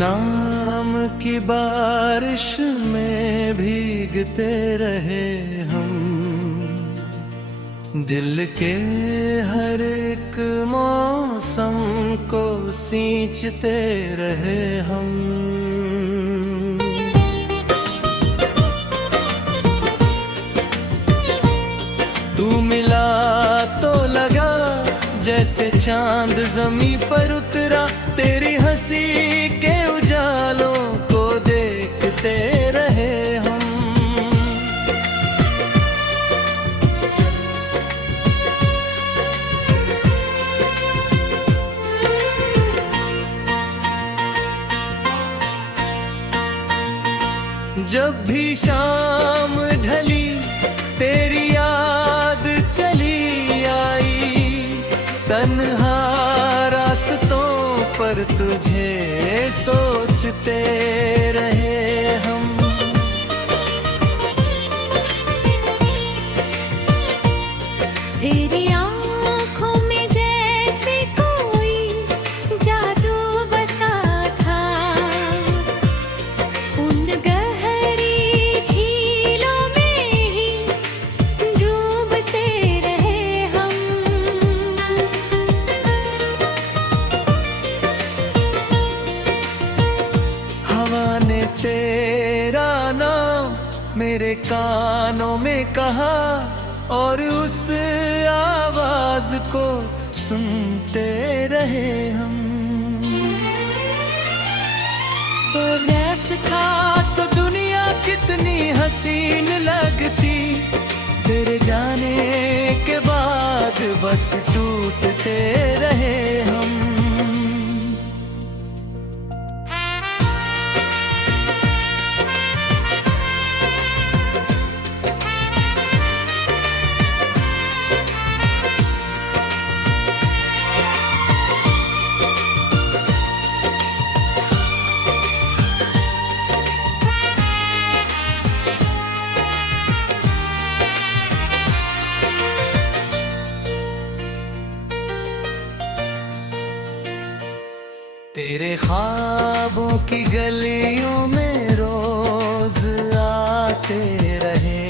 नाम की बारिश में भीगते रहे हम, दिल के हर एक मौसम को सींचते रहे हम। तू मिला तो लगा जैसे चांद ज़मीं पर उतरा, तेरी हंसी के उजालों को देखते रहे हम। जब भी शाम ढली तेरी याद चली आई, तन्हा रास्तों पर तुझे सोचते रहे हम। तेरी आँखों में जैसे कोई जादू बसा था, उन गहरी झीलों में ही डूबते रहे हम। हवा ने तेरा नाम मेरे कानों में कहा, और उस आवाज को सुनते रहे हम। तो रस था तो दुनिया कितनी हसीन लगती, तेरे जाने के बाद बस टूटते रहे हम। तेरे ख्वाबों की गलियों में रोज आते रहे,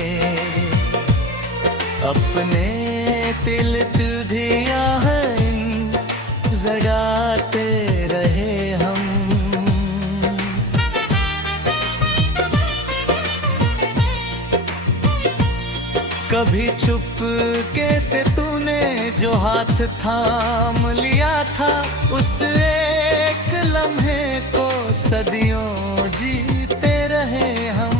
अपने तिल तुधिया जगाते रहे हम। कभी चुपके से तूने जो हाथ थाम लिया था, उस एक लम्हे को सदियों जीते रहे हम।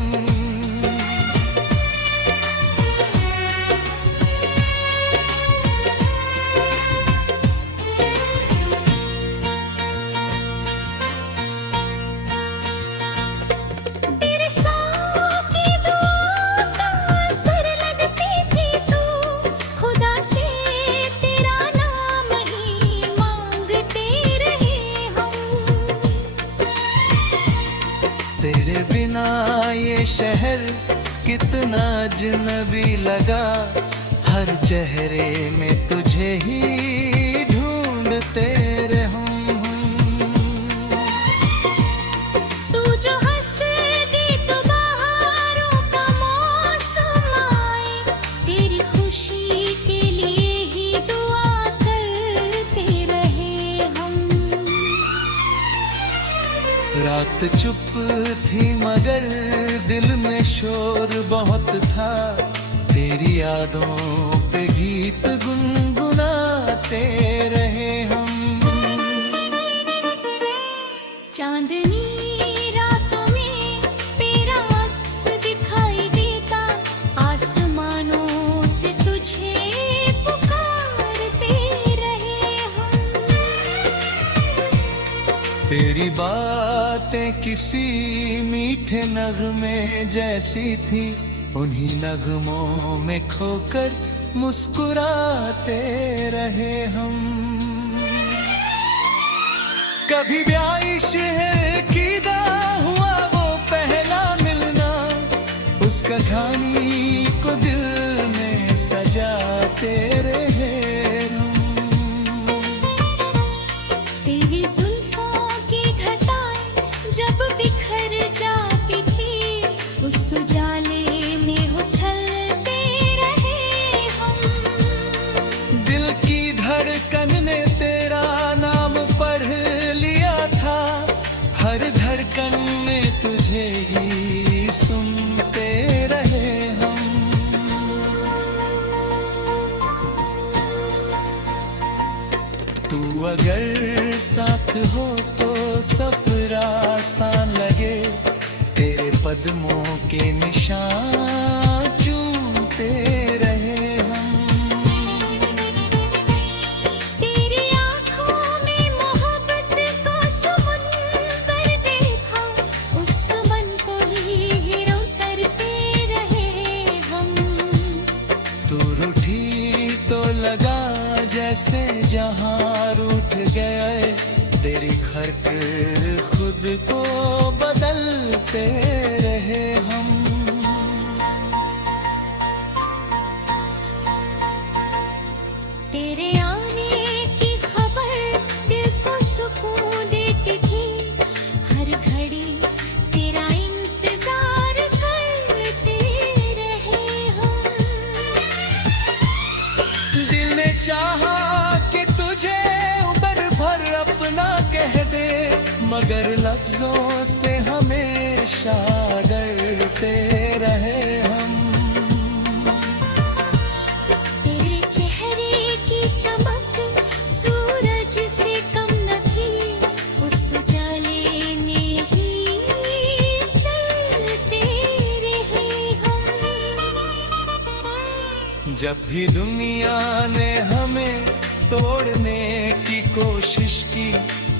तेरे सौ की दुआ का असर लगती थी तू, खुदा से तेरा नाम ही मांगते रहे हम। तेरे बिना ये शहर कितना अजनबी लगा, हर चेहरे में तुझे ही ढूंढते रहे हम। तू जो हंस दे तो बहारों का मौसम आए, तेरी खुशी के लिए ही दुआ करते रहे हम। रात चुप थी मगर दिल में शोर बहुत था, तेरी यादों पे गीत गुनगुनाते रहे हम। चांदनी रातों में तेरा अक्स दिखाई देता, आसमानों से तुझे पुकारते रहे हम। तेरी बातें किसी मीठे नगमे जैसी थी, उन्हीं नगमों में खोकर मुस्कुराते रहे हम। कभी ब्याह शहर कीदा हुआ वो पहला मिलना, उसका कहानी को दिल में सजाते रहे हम। तेरी जुल्फों की घटाएं साथ हो तो सफर आसान लगे, तेरे कदमों के निशान चूमते रहे हम। तेरी आँखों में मोहब्बत का समुंदर देखा, उस समन को ही रोते रहे हम। तू रूठी तो लगा जैसे जहां रूठ गए, तेरी हरकत खुद को बदलते रहे हम। तेरे आने की खबर दिल को सुकून देती थी, हर घड़ी तेरा इंतजार करते रहे हम। दिल ने चाहा कि तुझे उबर भर अपना कह दे, मगर लफ्जों से हमेशा डरते रहे हम। तेरे चेहरे की चमक सूरज से कम न थी, उस उजाले में ही चलते रहे हम। जब भी दुनिया ने हमें तोड़ने की कोशिश की,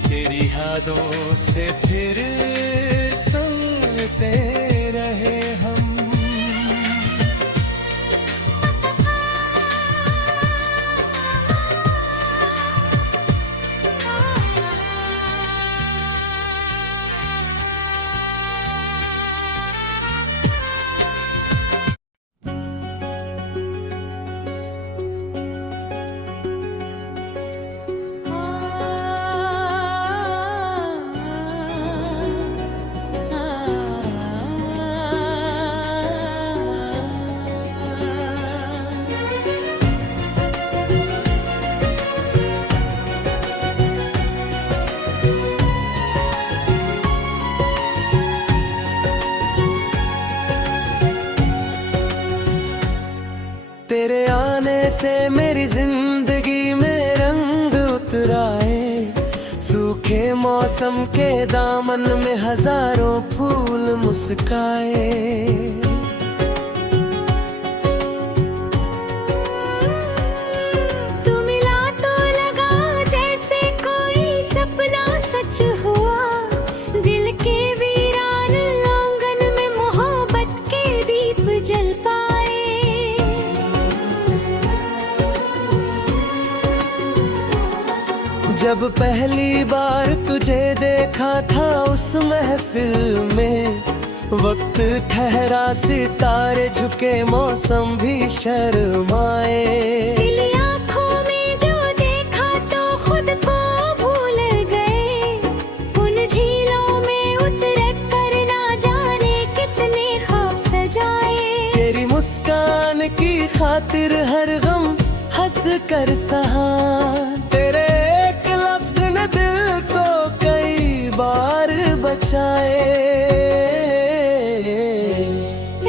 तेरी यादों से फिर सुनते रहे हम। तेरे आने से मेरी जिंदगी में रंग उतर आए, सूखे मौसम के दामन में हजारों फूल मुस्काए। तू मिला तो लगा जैसे कोई सपना सच हुआ, दिल के वीरान आंगन में मोहब्बत के दीप जल पाए। जब पहली बार तुझे देखा था उस महफिल में, वक्त ठहरा सितारे झुके मौसम भी शर्माए। दिल आँखों में जो देखा तो खुद को भूल गए, उन झीलों में उतर कर ना जाने कितने ख्वाब सजाए। तेरी मुस्कान की खातिर हर गम हंस कर सहा, तेरे एक लफ्ज ने दिल को कई बार बचाए।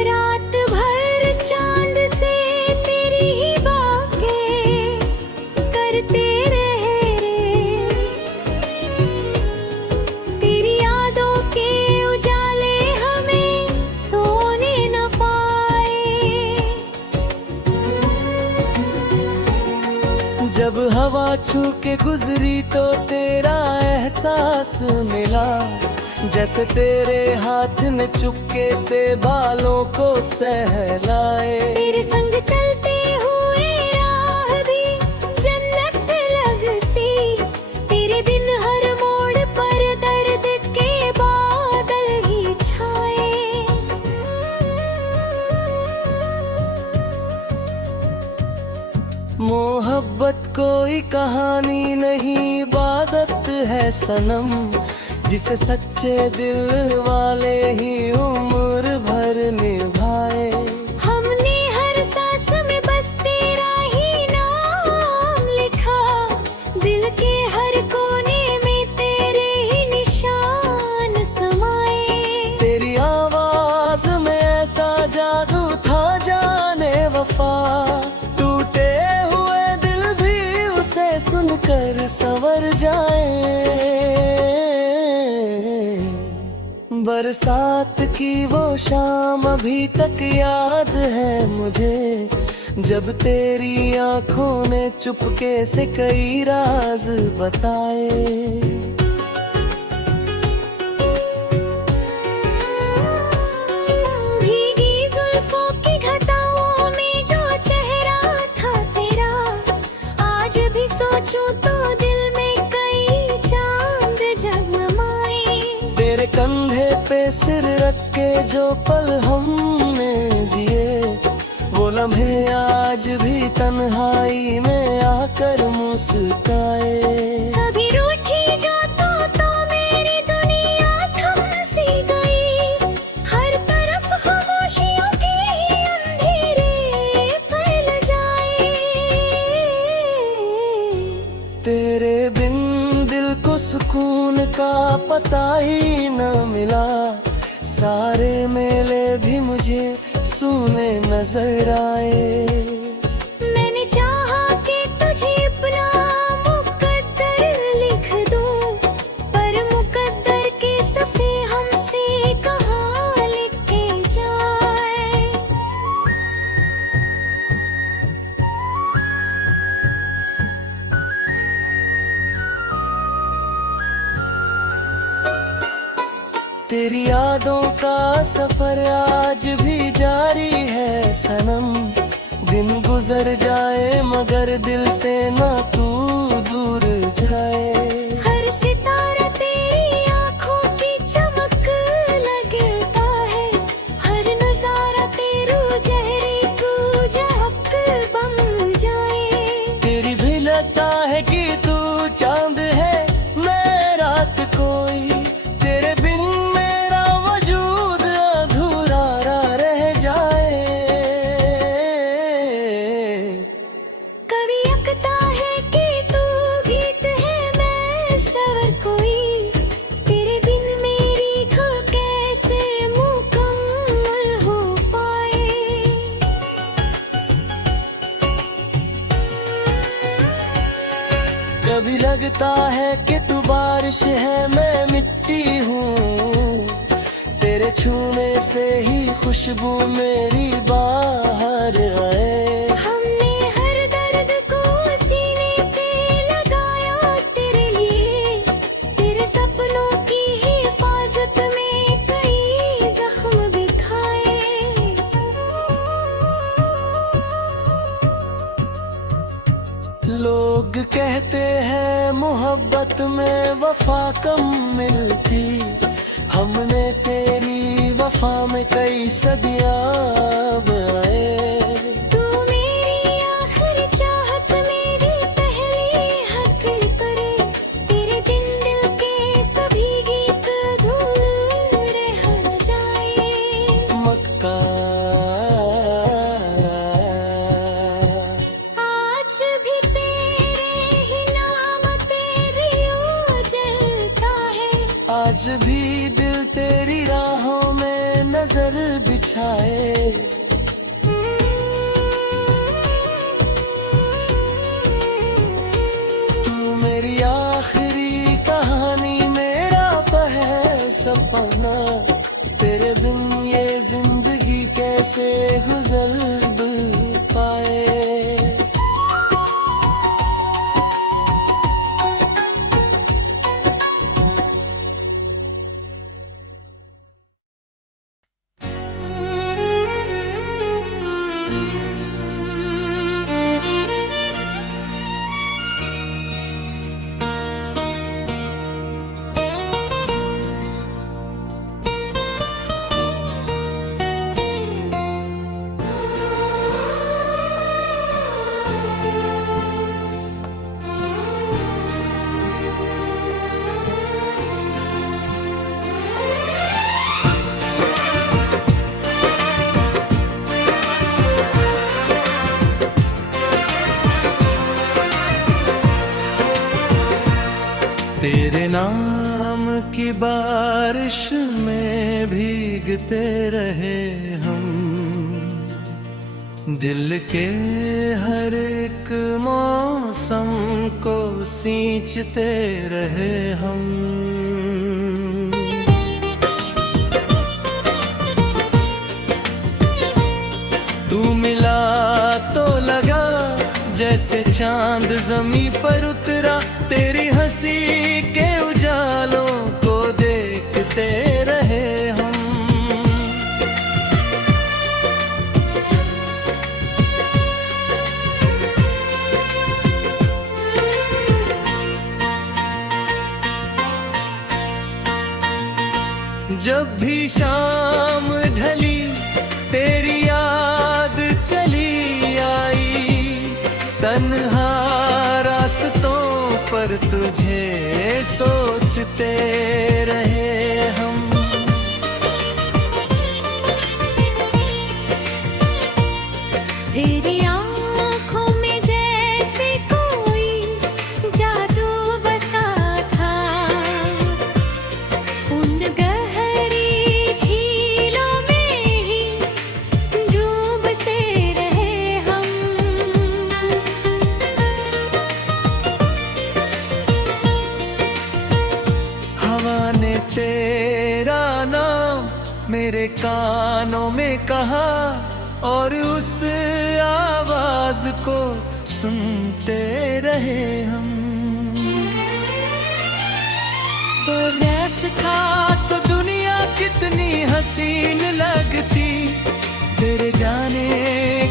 रात भर चांद से तेरी ही बातें करते रहे रे, तेरी यादों के उजाले हमें सोने न पाए। जब हवा छू के गुजरी तो तेरा एहसास मिला, जैसे तेरे हाथ ने चुपके से बालों को सहलाए। तेरे संग चलते हुए राह भी जन्नत लगती, तेरे बिन हर मोड़ पर दर्द के बादल ही छाए। मोहब्बत कोई कहानी नहीं, इबादत है सनम, जिसे सच्चे दिल वाले ही उम्र भर निभाए। हमने हर सांस में बस तेरा ही नाम लिखा, दिल के हर कोने में तेरे ही निशान समाए। तेरी आवाज में ऐसा जादू था जाने वफा, टूटे हुए दिल भी उसे सुनकर संवर जाए। बरसात की वो शाम अभी तक याद है मुझे, जब तेरी आंखों ने चुपके से कई राज बताए। भीगी जुल्फों की घटाओं में जो चेहरा था तेरा, आज भी सोचूं तो दिल में कई चांद जगमगाए। तेरे कंधे पे सिर रख के जो पल हमने जिए, वो लम्हे आज भी तन्हाई में आकर मुस्काए। कभी रूठी जो तो मेरी दुनिया थम सी गई, हर तरफ खामोशियों के ही अंधेरे फैल जाए। तेरे बिन दिल को सुकून का पता ही न मिला, सारे मेले भी मुझे सूने नजर आए। मैंने चाहा कि तुझे अपना मुकद्दर लिख दूं, पर मुकद्दर के सफ़े हमसे कहाँ लिखे जाए। तेरी यादों का सफर आज भी जारी है सनम, दिन गुजर जाए मगर दिल से ना तू दूर जाए। हर सितारा तेरी आँखों की चमक लगता है, हर नजारा तेरू चेहरे को झलक बन जाए। तेरी भी लगता है कि तू चांद है मैं रात कोई, तेरे बिन मेरा वजूद अधूरा रह जाए। कभी लगता है कि तू गीत है मैं सवर कोई, तेरे बिन मेरी खो कैसे मुकम्मल हो पाए। कभी लगता है कि तू बारिश है मैं मिट्टी हूँ, तेरे छूने से ही खुशबू मेरी बाहर आए। हमने हर दर्द को सीने से लगाया तेरे लिए, तेरे सपनों की हिफाजत में कई जख्म भी खाए। लोग कहते हैं मोहब्बत में वफा कम मिलती, हमने तेरी वफा में कई सदियां बनाए। तू मेरी आखिरी चाहत में भी पहली हक करे, तेरे दिल के सभी गीत धूल रह जाए। मक्का आज भी तेरे ही नाम तेरी ओर जलता है, आज भी दिल तेरी राहों में नजर बिछाए। तू मेरी आखिरी कहानी मेरा पहला सपना, तेरे बिन ये जिंदगी कैसे गुजर पाए। तेरे नाम की बारिश में भीगते रहे हम, दिल के हर एक मौसम को सींचते रहे हम। तू मिला तो लगा जैसे चांद जमी पर उतरा, तेरी हंसी के उजालों को देखते रहे हम। जब भी शाम ढली तेरी याद चली आई, तन्हा रास्तों पर तुझे सोचते रहे हम। तेरी आँखों में जैसे कोई जादू बसा था, उन गहरी झीलों में ही डूबते रहे हम। हवा ने तेरा नाम मेरे कानों में कहा, और उस आवाज को सुनते रहे हम। तो वैस था तो दुनिया कितनी हसीन लगती, तेरे जाने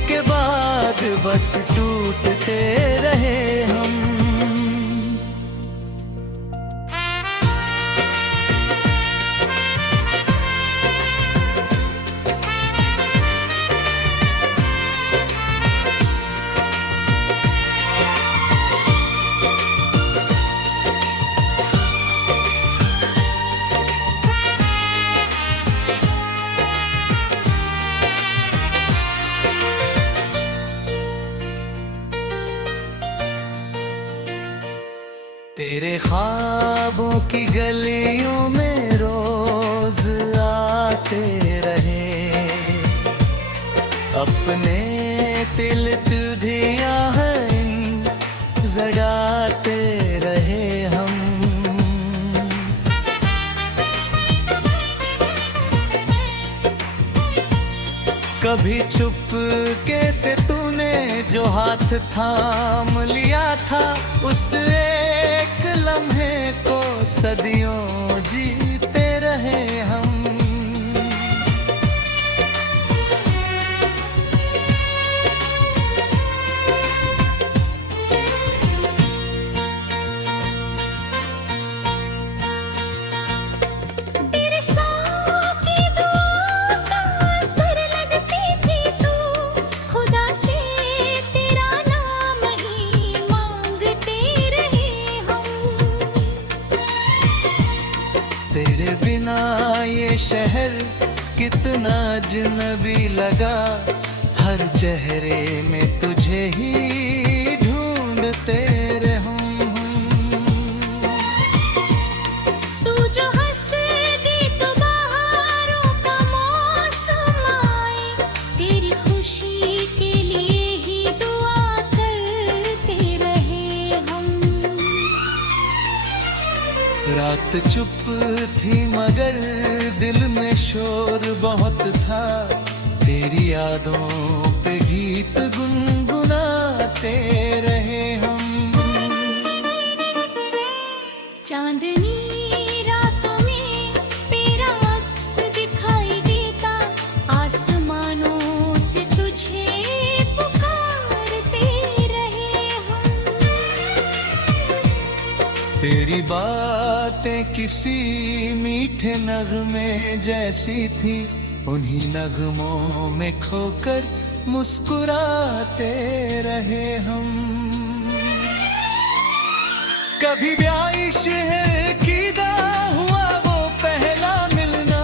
के बाद बस टूटते रहे हम। तेरे ख्वाबों की गलियों में रोज आते रहे, अपने तिल तुधिया जगाते रहे हम। कभी चुपके से तूने जो हाथ थाम लिया था, उस एक लम्हे को सदियों जीते रहे हम। तेरे बिना ये शहर कितना अजनबी लगा, हर चेहरे में तुझे ही ढूंढते रहे हम। तू जो हंस दे तो बहारों का मौसम आए, तेरी खुशी के लिए ही दुआ करते रहे हम। रात चुप थी मगर दिल में शोर बहुत था, तेरी यादों पे गीत गुनगुनाते रहे हम। चांदनी रातों में तेरा अक्स दिखाई देता, आसमानों से तुझे पुकारते रहे हम। तेरी बातें किसी मीठे नगमे जैसी थी, उन्हीं नगमों में खोकर मुस्कुराते रहे हम। कभी ब्याह शहर की दा हुआ वो पहला मिलना,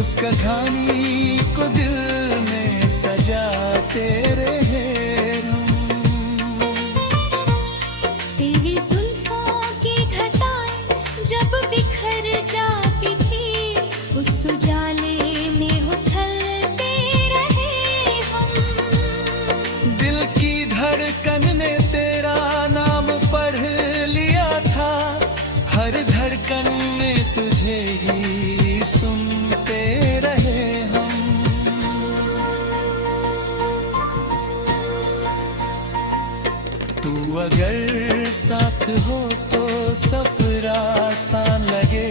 उसका कहानी को दिल में सजाते रहे हम। तेरी जुल्फों की घटाएं जब बिखर जाती थी, उस उजाले में उछलते रहे हम। दिल की धड़कन ने तेरा नाम पढ़ लिया था, हर धड़कन में तुझे ही सुनते रहे हम। अगर साथ हो तो सफर आसान लगे,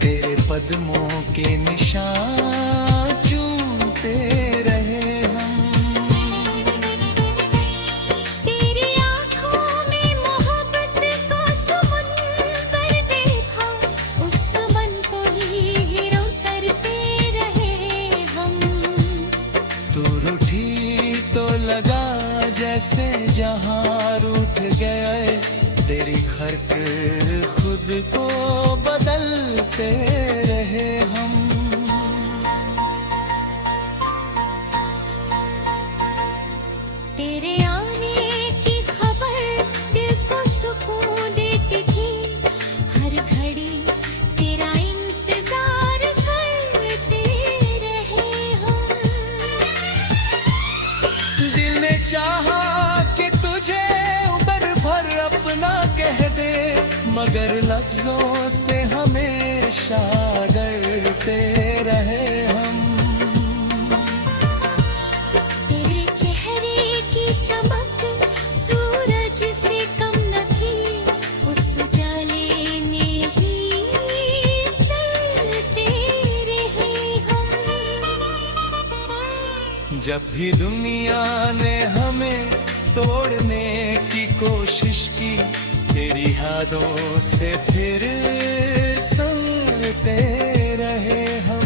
तेरे कदमों के निशान चूमते रहे हम। तेरी आँखों में मोहब्बत का समुंदर देखा, उस समन को ही हीरो करते रहे हम। तू रूठी तो लगा जैसे जहां रूठ गए, तेरी हरकत खुद को बदलते रहे हम। तेरे आने की खबर दिल को सुकून देती थी, हर घड़ी तेरा इंतजार करते रहे हम। दिल ने चाहा कि तुझे उबर भर अपना कह दे, मगर लफ्जों से हमेशा डरते रहे हम। तेरे चेहरे की चमक सूरज से कम न थी, उस उजाले में ही चलते रहे हम। जब भी दुनिया ने हमें तोड़ने की कोशिश की, तेरी यादों से फिर सुनते रहे हम।